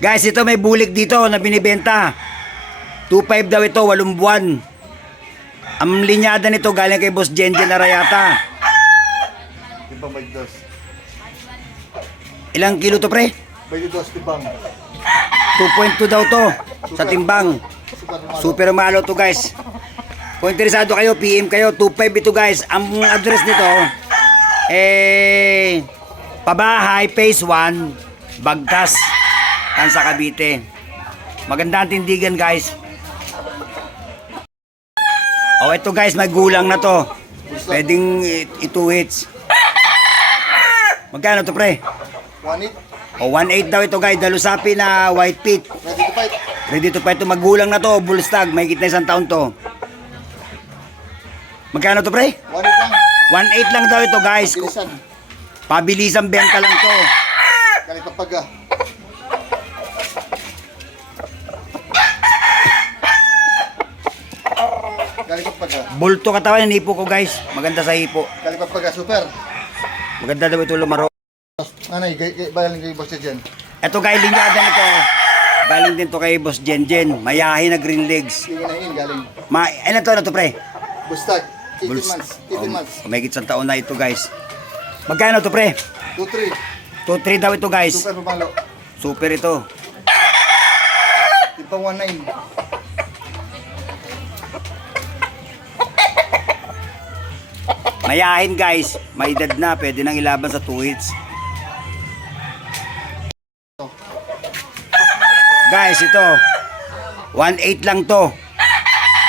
Guys, ito may bulik dito na binibenta. 2.5 daw ito, 8 buwan. Ang linyada nito galing kay Boss Jenjen Arayata. Ilang kilo to, pre? 22 timbang. 2.2 daw to sa timbang. Super malo to, guys. Kung interesado kayo, PM kayo. 2.5 ito, guys. Ang address nito, Pabahay, Phase 1, Bagtas, Tansa, Cavite. Maganda ang tindigan, guys. Oh, ito, guys, may gulang na to. Pwedeng 2 hits. Magkano to, pre? 1.8. O, 1.8 daw ito, guys. Dalusapi na white pit. Ready to fight. Ready to fight to. Magulang na to. Bullstag. May na 1 taon to. Magkano to, pre? 1.8 lang. 1.8 lang daw ito, guys. Bilisan. Pabilisang benta lang to. Galing papaga. Galing papaga. Bulto katawan ng hipo ko, guys. Maganda sa hipo. Galing papaga. Super. Maganda daw ito lumaro. Nanay, galing kay Boss dyan. Ito, guys, linyada nito. Galing din to kay Boss Jenjen. Mayahin na green legs. Hingin galing. Ilan to na to, pre? Bustag. 18 months. 18 months. May isang taon na ito, guys. Magkano to, pre? 2.3. 2.3 daw ito, guys. Super pumalo. Super ito. Timbang 1.9. Mayahin, guys. May edad na. Pwede nang ilaban sa 2 hits. Guys, ito. 1.8 lang to.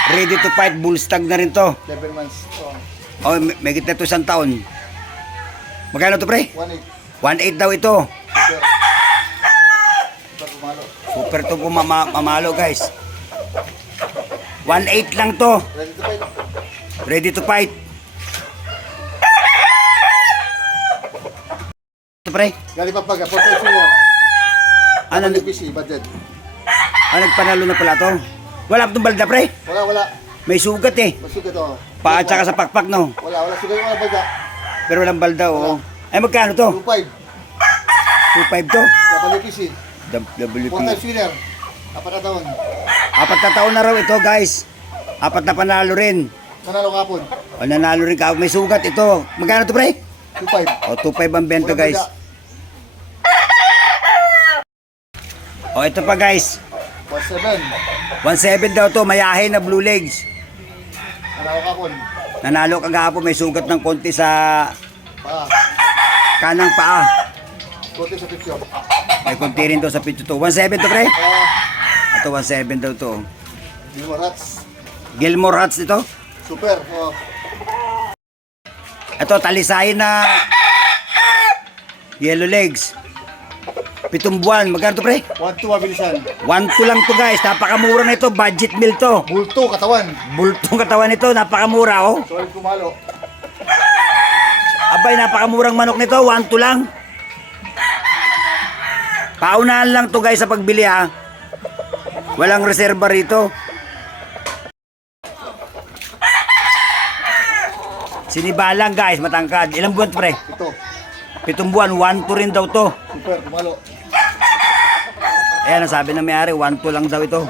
Ready to fight. Bullstag na rin to. 11 months. Oh, may kita to 1 taon. Magkano to, pre? 1.8. 1.8 daw ito. Super. Super pumalo. Super to po mamalo, guys. 1.8 lang to. Ready to fight. Ready to fight. Ito, pre? Galing papaga. 4.5 senior. Ano, PC, budget. nagpanalo na pala to? Wala itong balda, pre? Wala. May sugat eh. Masugat to. Paa tsaka sa pakpak, no? Wala. Sugat yung mga baga. Pero walang balda, oo. Ay, magkano to? 2.5. 2.5 to? WPC. WP. 4.5 senior. 4 na taon. 4 na taon na raw ito, guys. 4 na panalo rin. Nanalo kapon. O, nanalo rin ka. May sugat ito. Magkano to, pre? 2.5. O, 2.5 ang bento, guys. O, ito pa, guys. 1.7. 1.7 daw to. Mayahin na blue legs. Nanalo kapon. Nanalo kagahapon. May sugat ng konti sa kanang paa. Kote sa picture. May konti rin to sa picture to. 1.7 to, pre? Ito, 1.7 daw to. Gilmorats. Gilmore Hats ito. Super. Ito, talisayin na yellow legs. 7 buwan. Magkano to, pre? 1.2 mabilisan. 1.2 lang to, guys. Napakamura na ito. Budget meal to. Bulto, katawan. Bultong katawan nito. Napakamura, oh. Sorry kumalo. Abay, napakamurang manok nito. 1.2 lang. Paunahan lang to, guys, sa pagbili, ha. Walang reserba rito. Sinibalang, guys. Matangkad. Ilang buwan to, pre? Ito. 7 buwan. 1.2 rin daw to. Super, kumalo. Ayan, ang sabi na may-ari. 1.2 lang daw ito.